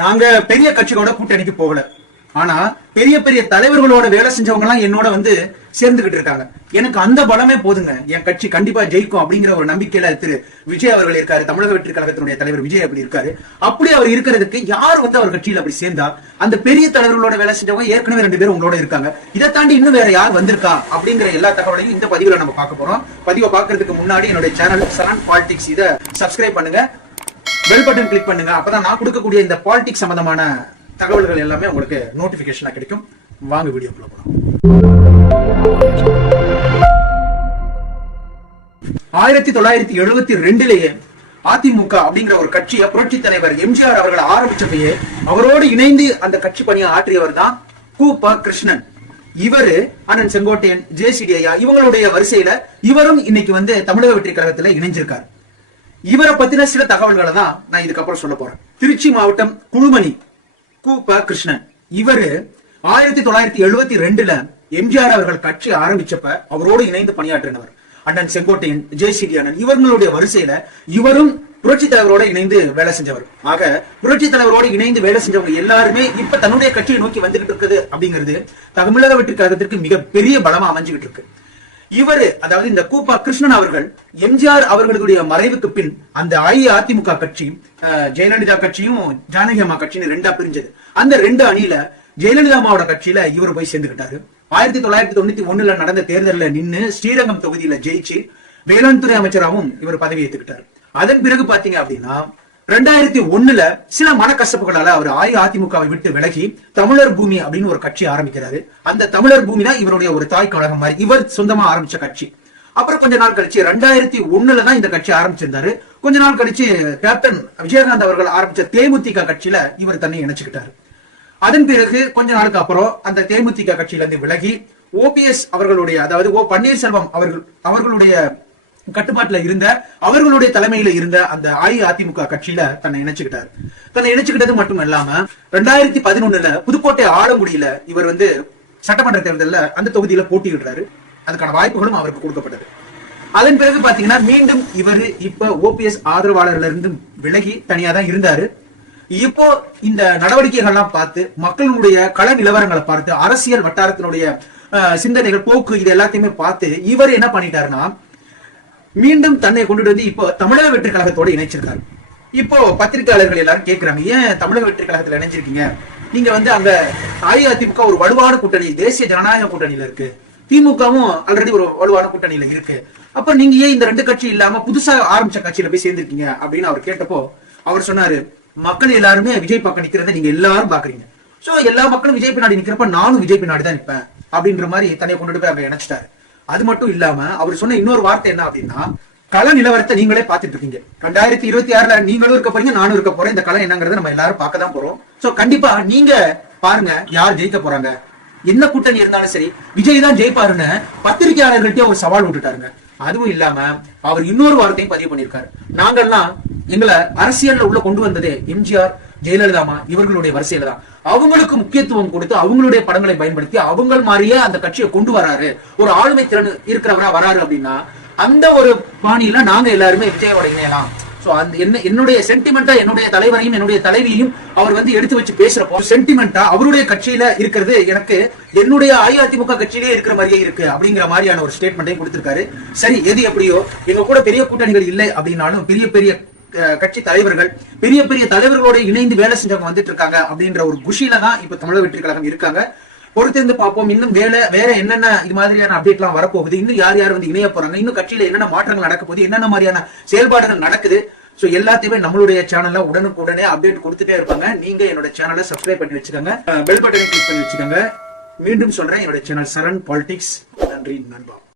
நாங்க பெரிய கட்சிகளோட கூட்டணிக்கு போகல. ஆனா பெரிய பெரிய தலைவர்களோட வேலை செஞ்சவங்க எல்லாம் என்னோட வந்து சேர்ந்துகிட்டு இருக்காங்க. எனக்கு அந்த பலமே போதுங்க. என் கட்சி கண்டிப்பா ஜெயிக்கும் அப்படிங்கிற ஒரு நம்பிக்கையில திரு விஜய் அவர்கள் இருக்காரு. தமிழக வெற்றி கழகத்தினுடைய தலைவர் விஜய் அப்படி இருக்காரு. அப்படி அவர் இருக்கிறதுக்கு யார் வந்து அவர் கட்சியில் அப்படி சேர்ந்தா, அந்த பெரிய தலைவர்களோட வேலை செஞ்சவங்க ஏற்கனவே 2 பேரும் உங்களோட இருக்காங்க. இதை தாண்டி இன்னும் வேற யார் வந்திருக்கா அப்படிங்கிற எல்லா தகவலையும் இந்த பதிவுல நம்ம பார்க்க போறோம். பதிவை பார்க்கறதுக்கு முன்னாடி என்னுடைய சேனல் சரண் பாலிடிக்ஸ் இதை சப்ஸ்கிரைப் பண்ணுங்க, பெல் பட்டன் கிளிக் பண்ணுங்க. அப்பதான் நான் கொடுக்கக்கூடிய இந்த பாலிடிக்ஸ் சம்பந்தமான தகவல்கள் எல்லாமே உங்களுக்கு நோட்டிபிகேஷனா கிடைக்கும். வாங்க வீடியோக்குள்ள போலாம். 1972 அதிமுக அப்படிங்கிற ஒரு கட்சியை புரட்சி தலைவர் எம்ஜிஆர் அவர்கள் ஆரம்பிச்சப்பயே அவரோடு இணைந்து அந்த கட்சி பணியை ஆற்றியவர் தான் கு.ப. கிருஷ்ணன். இவரு அண்ணன் செங்கோட்டையன், ஜே.சி.டி. ஐயா இவங்களுடைய வரிசையில இவரும் இன்னைக்கு வந்து தமிழக வெற்றி கழகத்துல இணைஞ்சிருக்காரு. இவரை பத்தின சில தகவல்களை தான் நான் இதுக்கப்புறம் சொல்ல போறேன். திருச்சி மாவட்டம் குழுமணி கு.ப. கிருஷ்ணன் இவரு 1972 எம்ஜிஆர் அவர்கள் கட்சி ஆரம்பிச்சப்ப அவரோடு இணைந்து பணியாற்றினவர். அண்ணன் செங்கோட்டையன், ஜே.சி.டி. அண்ணன் இவர்களுடைய வரிசையில இவரும் புரட்சி தலைவரோட இணைந்து வேலை செஞ்சவர். ஆக புரட்சி தலைவரோடு இணைந்து வேலை செஞ்சவங்க எல்லாருமே இப்ப தன்னுடைய கட்சியை நோக்கி வந்துகிட்டு இருக்குது அப்படிங்கிறது தமிழக வெற்றி கழகத்திற்கு மிகப்பெரிய பலமா அமைஞ்சுகிட்டு இருக்கு. இவரு அதாவது இந்த கு.ப. கிருஷ்ணன் அவர்கள் எம்ஜிஆர் அவர்களுடைய மறைவுக்கு பின் அந்த அஇஅதிமுக கட்சி ஜெயலலிதா கட்சியும் ஜானகி அம்மா கட்சின்னு 2ஆ பிரிஞ்சது. அந்த 2 அணியில ஜெயலலிதா அம்மாவோட கட்சியில இவர் போய் சேர்ந்துகிட்டாரு. 1991 நடந்த தேர்தலில் நின்று ஸ்ரீரங்கம் தொகுதியில ஜெயிச்சு வேளாண் துறை அமைச்சராகவும் இவர் பதவி ஏற்றுக்கிட்டாரு. அதன் பிறகு பாத்தீங்க அப்படின்னா 2001 சில மனக்கசப்புகளால அவர் அஇஅதிமுகவை விட்டு விலகி தமிழர் பூமி அப்படின்னு ஒரு கட்சி ஆரம்பிக்கிறாரு. அந்த தமிழர் பூமி தான் இவருடைய ஒரு தாய் கழகம் மாதிரி, இவர் சொந்தமா ஆரம்பிச்ச கட்சி. அப்புறம் கொஞ்ச நாள் கழிச்சு 2001 தான் இந்த கட்சி ஆரம்பிச்சிருந்தாரு. கொஞ்ச நாள் கழிச்சு கேப்டன் விஜயகாந்த் அவர்கள் ஆரம்பிச்ச தேமுதிக கட்சியில இவர் தன்னை இணைச்சுக்கிட்டாரு. அதன் பிறகு கொஞ்ச நாளுக்கு அப்புறம் அந்த தேமுதிக கட்சியில இருந்து விலகி ஓபிஎஸ் அவர்களுடைய அதாவது ஓ பன்னீர்செல்வம் அவர்களுடைய கட்டுப்பாட்டுல இருந்த அவர்களுடைய தலைமையில இருந்த அந்த அஇஅதிமுக கட்சியில தன்னை இணைச்சுக்கிட்டாரு. தன்னை இணைச்சுக்கிட்டது மட்டும் இல்லாம 2011 புதுக்கோட்டை ஆலங்குடியில இவர் வந்து சட்டமன்ற தேர்தலில் அந்த தொகுதியில போட்டியிடுறாரு. அதுக்கான வாய்ப்புகளும் அவருக்கு கொடுக்கப்பட்டது. அதன் பிறகு பாத்தீங்கன்னா மீண்டும் இவர் இப்ப ஓபிஎஸ் ஆதரவாளர்ல இருந்து விலகி தனியா தான் இருந்தாரு. இப்போ இந்த நடவடிக்கைகள்லாம் பார்த்து மக்களுடைய கள நிலவரங்களை பார்த்து அரசியல் வட்டாரத்தினுடைய சிந்தனைகள் போக்கு இது எல்லாத்தையுமே பார்த்து இவர் என்ன பண்ணிட்டாருன்னா மீண்டும் தன்னை கொண்டு வந்து இப்போ தமிழக வெற்றி கழகத்தோட இணைச்சிருக்காரு. இப்போ பத்திரிகையாளர்கள் எல்லாரும் கேட்கிறாங்க, ஏன் தமிழக வெற்றி கழகத்துல இணைஞ்சிருக்கீங்க? நீங்க வந்து அங்க அஇஅதிமுக ஒரு வலுவான கூட்டணி, தேசிய ஜனநாயக கூட்டணியில இருக்கு, திமுகவும் ஆல்ரெடி ஒரு வலுவான கூட்டணியில இருக்கு, அப்ப நீங்க ஏன் இந்த 2 கட்சி இல்லாம புதுசா ஆரம்பிச்ச கட்சியில போய் சேர்ந்திருக்கீங்க அப்படின்னு அவர் கேட்டப்போ அவர் சொன்னாரு, மக்கள் எல்லாருமே விஜய் பக்கம் நிக்கிறத நீங்க எல்லாரும் பாக்குறீங்க. சோ எல்லா மக்களும் விஜய் பின்னாடி நிக்கிறப்ப நானும் விஜய் பின்னாடி தான் நிப்பேன் அப்படின்ற மாதிரி தன்னை கொண்டுட்டு போய் அங்க இணைச்சிட்டாரு. அது மட்டும் இல்லாம அவர் சொன்ன இன்னொரு வார்த்தை என்ன அப்படின்னா, கள நிலவரத்தை நீங்களே பாத்துட்டு இருக்கீங்க. 2026 நீங்களும் இருக்க போறீங்க, நானும் இருக்க போறேன். இந்த களம் என்னங்கறத நம்ம எல்லாரும் பார்க்க தான் போறோம். சோ கண்டிப்பா நீங்க பாருங்க யார் ஜெயிக்க போறாங்க. என்ன கூட்டணி இருந்தாலும் சரி விஜய் தான் ஜெயிப்பாருன்னு பத்திரிகையாளர்கள்ட்டே ஒரு சவால் விட்டுட்டாருங்க. அதுவும் இல்லாம அவர் இன்னொரு வார்த்தையும் பதிவு பண்ணிருக்காரு, நாங்கெல்லாம் எங்களை அரசியல்ல உள்ள கொண்டு வந்ததே எம்ஜிஆர், ஜெயலலிதா அம்மா இவர்களுடைய வரிசையில தான். அவங்களுக்கு முக்கியத்துவம் கொடுத்து அவங்களுடைய படங்களை பயன்படுத்தி அவங்க மாதிரியே அந்த கட்சியை கொண்டு வராரு, ஒரு ஆளுமை திறன் இருக்கிறவரா வராரு அப்படின்னா அந்த ஒரு பாணியில நாங்க எல்லாருமே விஜயோட இணையலாம். சோ அந்த என்னுடைய சென்டிமெண்டா என்னுடைய தலைவரையும் என்னுடைய தலைவியையும் அவர் வந்து எடுத்து வச்சு பேசுறப்போ சென்டிமெண்டா அவருடைய கட்சியில இருக்கிறது எனக்கு என்னுடைய அஇஅதிமுக கட்சியிலே இருக்கிற மாதிரியே இருக்கு அப்படிங்கிற மாதிரியான ஒரு ஸ்டேட்மெண்ட்டையும் கொடுத்திருக்காரு. சரி, எது எப்படியோ எங்க கூட பெரிய கூட்டணிகள் இல்லை அப்படின்னாலும் பெரிய பெரிய கட்சி தலைவர்கள் பெரிய பெரிய தலைவர்களோட இணைந்து வேலை செஞ்சவங்க வந்துட்டு இருக்காங்க அப்படின்ற ஒரு குஷியில தான் இப்ப தமிழக வெற்றி கழகம் இருக்காங்க. பொறுத்திருந்து பார்ப்போம். இன்னும் வேற என்னென்ன இது மாதிரியான அப்டேட் எல்லாம் வரப்போகுது, இன்னும் யார் யார் வந்து இணைய போறாங்க, இன்னும் கட்சியில என்னென்ன மாற்றங்கள் நடக்க போகுது, என்னென்ன மாதிரியான செயல்பாடுகள் நடக்குது. சோ எல்லாத்தையுமே நம்மளுடைய சேனல்ல உடனுக்குடனே அப்டேட் கொடுத்துட்டே இருப்பாங்க. நீங்க என்னோட சேனலை சப்ஸ்கிரைப் பண்ணி வச்சுக்கோங்க, பெல் பட்டனை கிளிக் பண்ணி வச்சுக்கோங்க. மீண்டும் சொல்றேன், என்னோட சேனல் சரண் பாலிடிக்ஸ். நன்றி நண்பா.